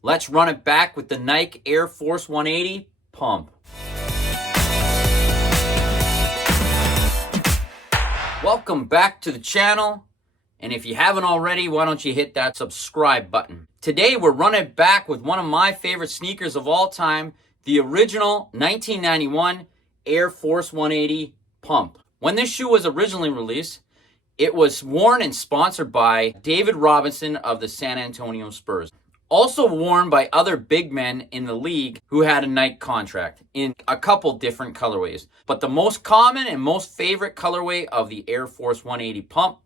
Let's run it back with the Nike Air Force 180 pump. Welcome back to the channel. And if you haven't already, why don't you hit that subscribe button? Today, we're running back with one of my favorite sneakers of all time, the original 1991 Air Force 180 pump. When this shoe was originally released, it was worn and sponsored by David Robinson of the San Antonio Spurs. Also worn by other big men in the league who had a Nike contract in a couple different colorways. But the most common and most favorite colorway of the Air Force 180 pump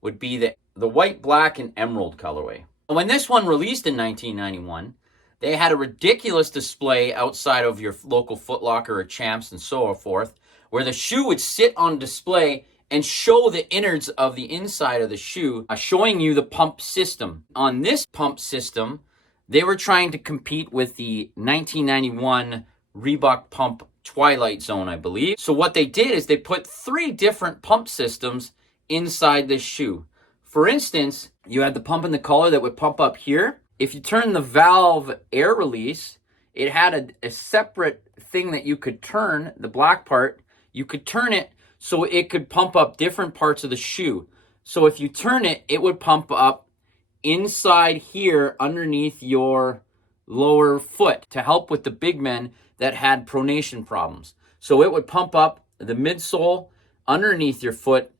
would be the white, black, and emerald colorway. When this one released in 1991, they had a ridiculous display outside of your local Foot Locker or Champs and so forth, where the shoe would sit on display and show the innards of the inside of the shoe, showing you the pump system. On this pump system, they were trying to compete with the 1991 Reebok pump Twilight Zone, I believe. So what they did is they put 3 different pump systems inside this shoe. For instance, you had the pump in the collar that would pump up here. If you turn the valve air release, it had a separate thing that you could turn, the black part, you could turn it so it could pump up different parts of the shoe. So if you turn it, it would pump up inside here underneath your lower foot to help with the big men that had pronation problems. So it would pump up the midsole underneath your foot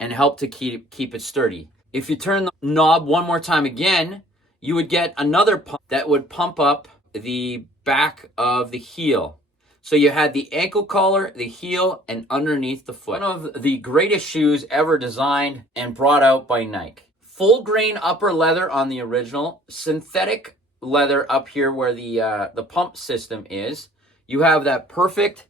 and help to keep it sturdy. If you turn the knob one more time again, you would get another pump that would pump up the back of the heel. So you had the ankle collar, the heel, and underneath the foot. One of the greatest shoes ever designed and brought out by Nike. Full grain upper leather on the original, synthetic leather up here where the pump system is. You have that perfect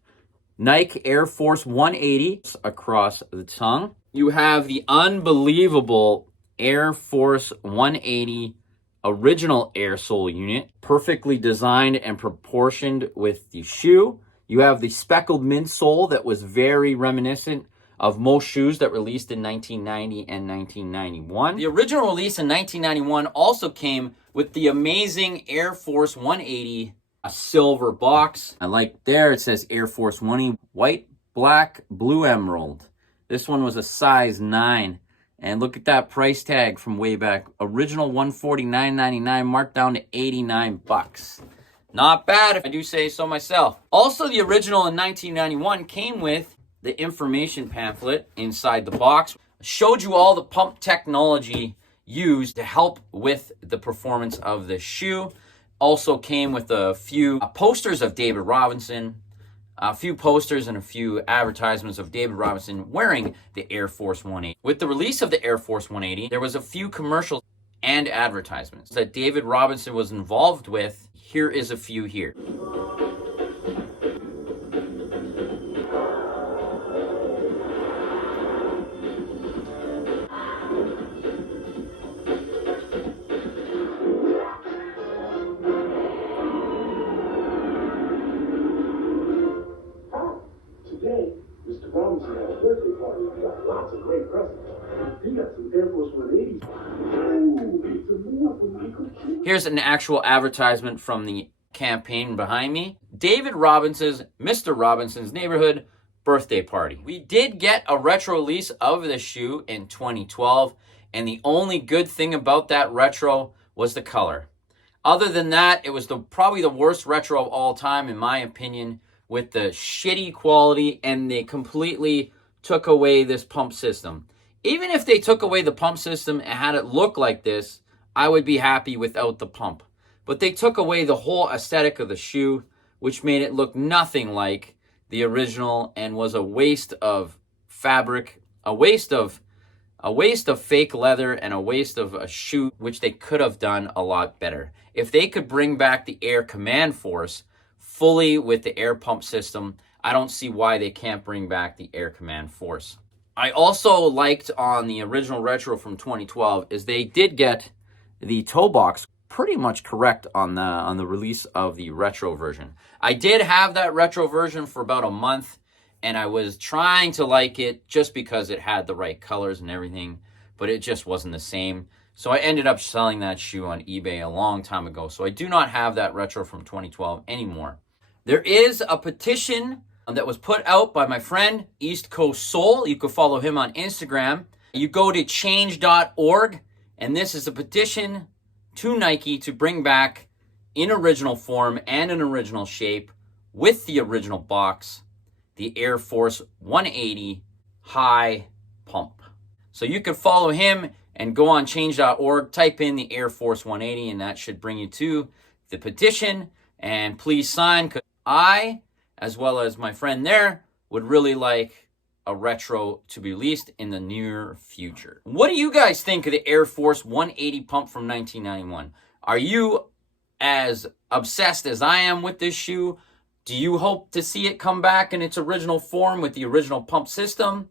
Nike Air Force 180 across the tongue. You have the unbelievable Air Force 180 original air sole unit, perfectly designed and proportioned with the shoe. You have the speckled midsole that was very reminiscent of most shoes that released in 1990 and 1991. The original release in 1991 also came with the amazing Air Force 180, a silver box. I like there it says Air Force 180, white, black, blue emerald. This one was a size 9. And look at that price tag from way back. Original $149.99 marked down to $89. Not bad if I do say so myself. Also, the original in 1991 came with the information pamphlet inside the box. Showed you all the pump technology used to help with the performance of the shoe. Also came with a few posters of David Robinson, a few posters and a few advertisements of David Robinson wearing the Air Force 180. With the release of the Air Force 180, there was a few commercials and advertisements that David Robinson was involved with. Here is a few here. Today, Mr. Robinson had a birthday party. He got lots of great presents. He got some Air Force 180s. Ooh, some more from Michael King. Here's an actual advertisement from the campaign behind me. David Robinson's Mr. Robinson's Neighborhood birthday party. We did get a retro release of the shoe in 2012, and the only good thing about that retro was the color. Other than that, it was probably the worst retro of all time, in my opinion, with the shitty quality, and they completely took away this pump system. Even if they took away the pump system and had it look like this, I would be happy without the pump. But they took away the whole aesthetic of the shoe, which made it look nothing like the original and was a waste of fabric, a waste of fake leather, and a waste of a shoe, which they could have done a lot better. If they could bring back the Air Command Force fully with the air pump system, I don't see why they can't bring back the Air Command Force. I also liked on the original retro from 2012 is they did get the toe box pretty much correct on the release of the retro version. I did have that retro version for about a month, and I was trying to like it just because it had the right colors and everything, but it just wasn't the same. So I ended up selling that shoe on eBay a long time ago. So I do not have that retro from 2012 anymore. There is a petition that was put out by my friend East Coast Soul. You can follow him on Instagram. You go to change.org, and this is a petition to Nike to bring back in original form and in original shape with the original box, the Air Force 180 high pump. So you can follow him and go on change.org, type in the Air Force 180, and that should bring you to the petition. And please sign, because I, as well as my friend there, would really like a retro to be released in the near future. What do you guys think of the Air Force 180 pump from 1991? Are you as obsessed as I am with this shoe? Do you hope to see it come back in its original form with the original pump system?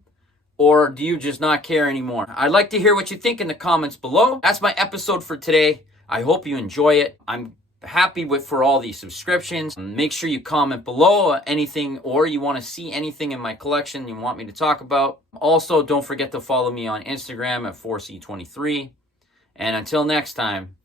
Or do you just not care anymore? I'd like to hear what you think in the comments below. That's my episode for today. I hope you enjoy it. I'm happy for all these subscriptions. Make sure you comment below anything, or you want to see anything in my collection you want me to talk about. Also, don't forget to follow me on Instagram at 4C23. And until next time,